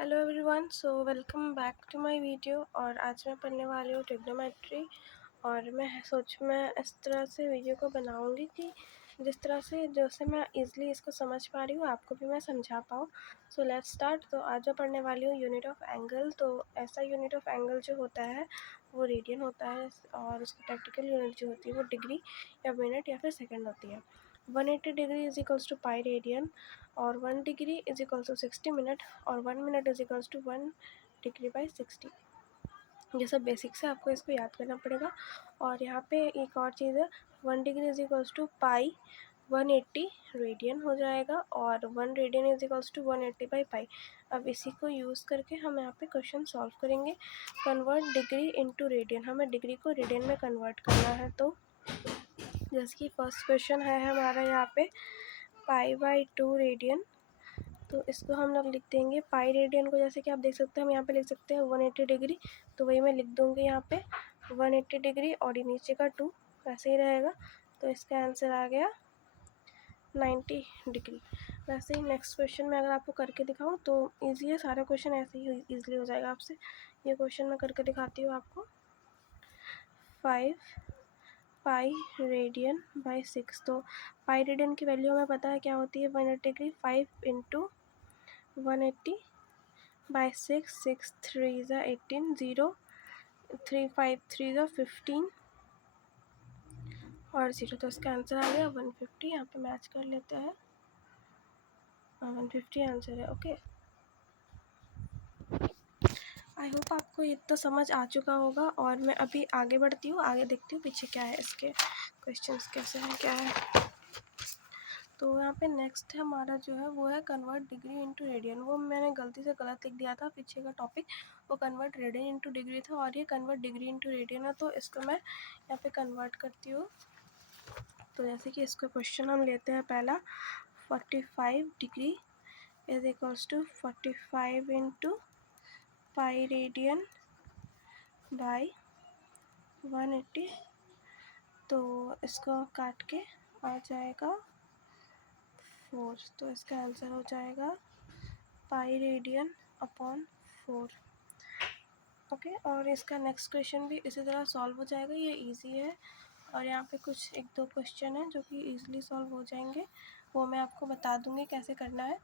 Hello everyone, so welcome back to my video. और आज मैं पढ़ने वाली हूँ ट्रिग्नोमेट्री। और मैं इस तरह से वीडियो को बनाऊँगी कि जिस तरह से जैसे मैं इजीली इसको समझ पा रही हूँ आपको भी मैं समझा पाऊँ। So let's start. तो आज मैं पढ़ने वाली हूँ यूनिट ऑफ एंगल। तो ऐसा यूनिट ऑफ एंगल जो होता है वो रेडियन होता है, और उसकी प्रैक्टिकल यूनिट जो होती है वो डिग्री या मिनट या फिर सेकेंड होती है। 180 degree is equals to pi radian, और 1 degree is equals to 60 minute, और 1 minute is equals to 1 degree by 60। ये सब बेसिक से आपको इसको याद करना पड़ेगा। और यहाँ पे एक और चीज़ है, 1 degree is equals to pi 180 radian हो जाएगा, और 1 radian is equals to 180 by pi. अब इसी को यूज़ करके हम यहाँ पे क्वेश्चन सॉल्व करेंगे। कन्वर्ट डिग्री इनटू रेडियन, हमें डिग्री को रेडियन में कन्वर्ट करना है। तो जैसे कि फर्स्ट क्वेश्चन है हमारा यहाँ पे पाई बाई 2 रेडियन। तो इसको हम लोग लिख देंगे पाई रेडियन को, जैसे कि आप देख सकते हैं हम यहाँ पे लिख सकते हैं 180 डिग्री। तो वही मैं लिख दूँगी यहाँ पे 180 डिग्री, और ये नीचे का 2 वैसे ही रहेगा। तो इसका आंसर आ गया 90 डिग्री। वैसे ही नेक्स्ट क्वेश्चन में अगर आपको करके दिखाऊँ तो ईजी है, सारा क्वेश्चन ऐसे ही ईजिली हो जाएगा आपसे। ये क्वेश्चन मैं करके दिखाती हूँ आपको। 5 पाई रेडियन बाई 6। तो पाई रेडियन की वैल्यू हमें पता है क्या होती है, 180 डिग्री 5 इंटू 180 बाई 6, 6 3 ज़ा 18, 0 3 5 3 ज़ा 15 और 0। तो इसका आंसर आ गया 150। यहाँ पे मैच कर लेते हैं, 150 आंसर है। ओके, आई होप आपको ये तो समझ आ चुका होगा। और मैं अभी आगे बढ़ती हूँ, आगे देखती हूँ पीछे क्या है, इसके क्वेश्चंस कैसे हैं क्या है। तो यहाँ पे नेक्स्ट है हमारा जो है वो है कन्वर्ट डिग्री इनटू रेडियन। वो मैंने गलती से गलत लिख दिया था, पीछे का टॉपिक वो कन्वर्ट रेडियन इनटू डिग्री था, और ये कन्वर्ट डिग्री इनटू रेडियन है। तो इसको मैं यहाँ पे कन्वर्ट करती हूँ। तो जैसे कि इसका क्वेश्चन हम लेते हैं पहला, 45 degree is equals to 45 into pi radian by 180। तो इसको काट के आ जाएगा 4। तो इसका आंसर हो जाएगा पाई रेडियन अपॉन 4। ओके, और इसका नेक्स्ट क्वेश्चन भी इसी तरह सॉल्व हो जाएगा, ये इजी है। और यहाँ पे कुछ 1-2 क्वेश्चन हैं जो कि इजीली सॉल्व हो जाएंगे, वो मैं आपको बता दूँगी कैसे करना है।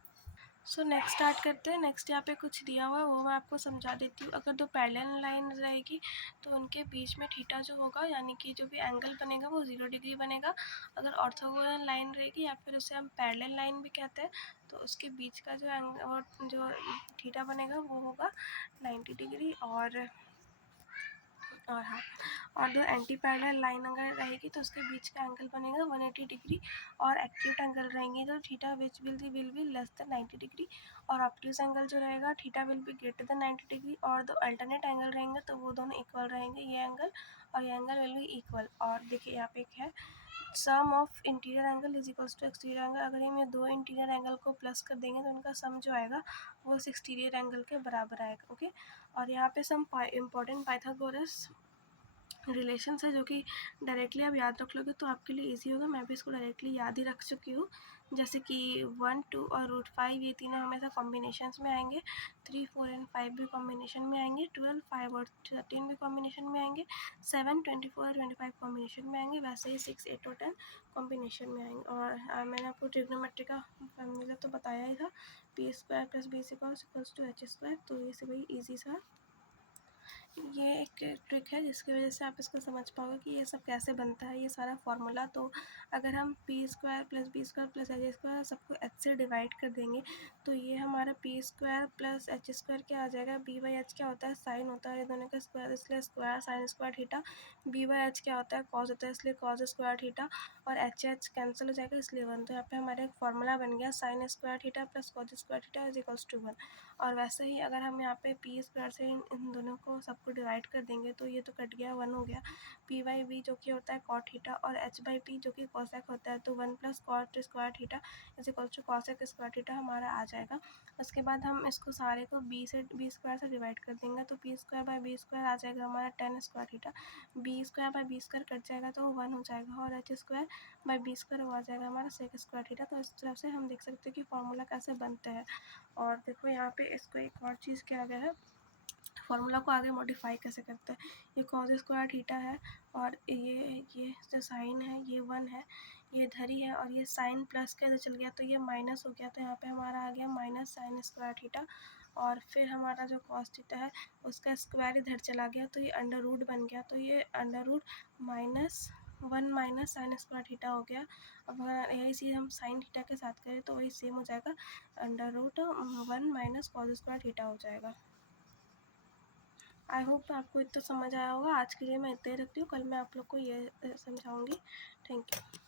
सो नेक्स्ट स्टार्ट करते हैं। नेक्स्ट यहाँ पे कुछ दिया हुआ है वो मैं आपको समझा देती हूँ। अगर दो पैरेलल लाइन रहेगी तो उनके बीच में थीटा जो होगा, यानी कि जो भी एंगल बनेगा वो 0 डिग्री बनेगा। अगर ऑर्थोगोनल लाइन रहेगी या फिर उसे हम पैरेलल लाइन भी कहते हैं, तो उसके बीच का जो थीटा बनेगा वो होगा 90 डिग्री। और हाँ, और दो एंटी पैरेलल लाइन अगर रहेगी तो उसके बीच का एंगल बनेगा 180 डिग्री। और एक्यूट एंगल रहेंगी तो theta which will be less than 90 degree, और ऑब्ट्यूज एंगल जो रहेगा theta will be greater than 90 degree. और दो अल्टरनेट एंगल रहेंगे तो वो दोनों इक्वल रहेंगे, ये एंगल और ये एंगल विल बी इक्वल। और देखिए यहाँ पे एक है sum of interior angle is equals to exterior angle. अगर हम ये दो इंटीरियर एंगल को प्लस कर देंगे तो उनका सम जो आएगा वो इस एक्सटीरियर एंगल के बराबर आएगा। ओके, और यहाँ पे सम इम्पॉर्टेंट पाइथागोरस रिलेशंस है जो कि डायरेक्टली आप याद रख लोगे तो आपके लिए इजी होगा। मैं भी इसको डायरेक्टली याद ही रख चुकी हूँ, जैसे कि 1, 2 और √5 ये तीनों हमेशा कॉम्बिनेशंस में आएंगे। 3, 4 एंड 5 भी कॉम्बिनेशन में आएंगे। 12, 5 और 13 भी कॉम्बिनेशन में आएंगे। 7, 24 और 25 कॉम्बिनेशन में आएंगे। वैसे ही 6, 8 और 10 कॉम्बिनेशन में आएंगे। और मैंने आपको ट्रिग्नोमेट्री का फॉर्मूला तो बताया ही था, p² + b equals to h²। तो ये से वही ईजी सा ये एक ट्रिक है जिसकी वजह से आप इसको समझ पाओगे कि ये सब कैसे बनता है, ये सारा फार्मूला। तो अगर हम p² + b² + h² सबको h से डिवाइड कर देंगे तो ये हमारा p² + h² क्या आ जाएगा, b/h क्या होता है, साइन होता है, ये दोनों का स्क्वायर इसलिए square sine square theta. b/h क्या होता है, कॉस होता है इसलिए कॉस स्क्वायर थीटा। और h कैंसिल हो जाएगा इसलिए 1। तो यहाँ पे हमारा एक फार्मूला बन गया sine square theta + cos square theta is equals to 1। और वैसे ही अगर हम यहाँ पे p² से इन दोनों को सबको इसको डिवाइड कर देंगे तो ये तो कट गया, 1 हो गया। पी बाई बी जो कि होता है कॉट थीटा, और एच बाई पी जो कि कॉसेक होता है, तो 1 plus cot square theta is equal to cosec square theta हमारा आ जाएगा। उसके बाद हम इसको सारे को बी स्क्वायर से डिवाइड कर देंगे, तो p square by b square आ जाएगा हमारा 10 square theta. B square by b square cut जाएगा तो 1 हो जाएगा, और h square by b square वो आ जाएगा हमारा सेक स्क्वायर थीटा। तो इस तरह से हम देख सकते हैं कि फार्मूला कैसे बनते हैं। और देखो यहाँ पे इसको एक और चीज़ क्या गया है, फार्मूला को आगे मॉडिफाई कैसे करते हैं। ये कॉस स्क्वायर थीटा है, और ये जो साइन है ये 1 है, ये इधर ही है, और ये साइन प्लस के इधर चल गया तो ये माइनस हो गया, तो यहाँ पे हमारा आ गया माइनस साइन स्क्वायर थीटा। और फिर हमारा जो कॉस थीटा है उसका स्क्वायर इधर चला गया तो ये अंडर रूट बन गया, तो ये under root -1 minus sine square theta हो गया। अब अगर यही चीज़ हम साइन थीटा के साथ करें तो वही सेम हो जाएगा, under root 1 minus cos square theta हो जाएगा। आई होप आपको इतना समझ आया होगा। आज के लिए मैं इतना ही रखती हूँ, कल मैं आप लोग को ये समझाऊँगी। Thank you.